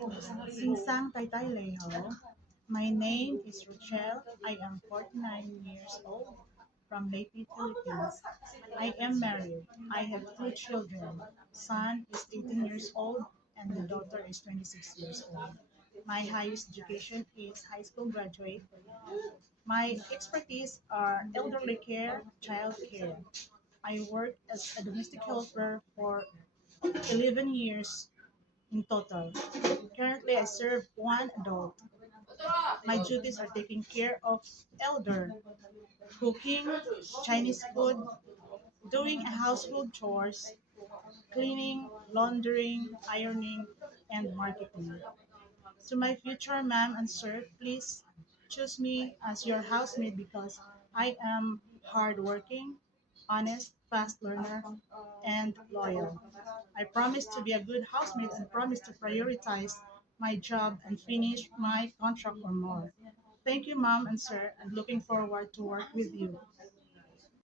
Sinsang Taytay Leho. My name is Rochelle. I am 49 years old from Leyte, Philippines. I am married. I have two children. Son is 18 years old and the daughter is 26 years old. My highest education is high school graduate. My expertise are elderly care, child care. I work as a domestic helper for 11 years in total. Currently, I serve one adult. My duties are taking care of elder, cooking Chinese food, doing household chores, cleaning, laundering, ironing, and marketing. To my future ma'am and sir, please choose me as your housemaid because I am hardworking, honest, fast learner, and loyal. I promise to be a good housemaid and promise to prioritize my job and finish my contract or more. Thank you, mom and sir, and looking forward to work with you.